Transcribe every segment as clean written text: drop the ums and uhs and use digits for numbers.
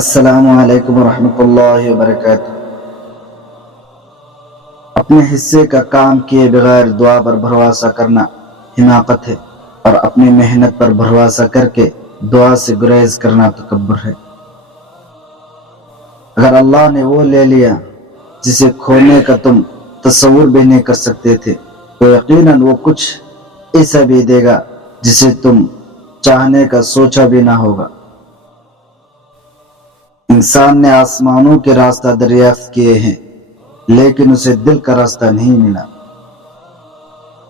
السلام علیکم ورحمۃ اللہ وبرکاتہ۔ اپنے حصے کا کام کیے بغیر دعا پر بھروسہ کرنا حماقت ہے، اور اپنی محنت پر بھروسہ کر کے دعا سے گریز کرنا تکبر ہے۔ اگر اللہ نے وہ لے لیا جسے کھونے کا تم تصور بھی نہیں کر سکتے تھے، تو یقیناً وہ کچھ ایسا بھی دے گا جسے تم چاہنے کا سوچا بھی نہ ہوگا۔ انسان نے آسمانوں کے راستہ دریافت کیے ہیں، لیکن اسے دل کا راستہ نہیں ملا۔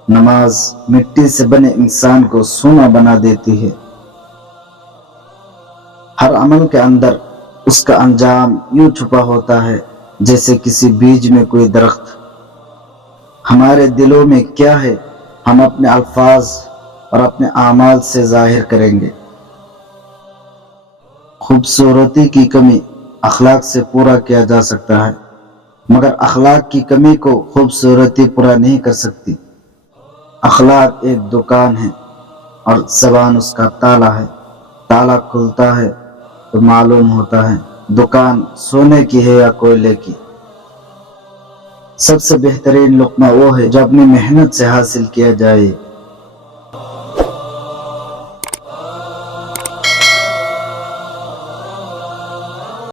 نماز مٹی سے بنے انسان کو سونا بنا دیتی ہے۔ ہر عمل کے اندر اس کا انجام یوں چھپا ہوتا ہے جیسے کسی بیج میں کوئی درخت۔ ہمارے دلوں میں کیا ہے، ہم اپنے الفاظ اور اپنے اعمال سے ظاہر کریں گے۔ خوبصورتی کی کمی اخلاق سے پورا کیا جا سکتا ہے، مگر اخلاق کی کمی کو خوبصورتی پورا نہیں کر سکتی۔ اخلاق ایک دکان ہے اور زبان اس کا تالا ہے۔ تالا کھلتا ہے تو معلوم ہوتا ہے دکان سونے کی ہے یا کوئلے کی۔ سب سے بہترین لقمہ وہ ہے جو اپنی محنت سے حاصل کیا جائے۔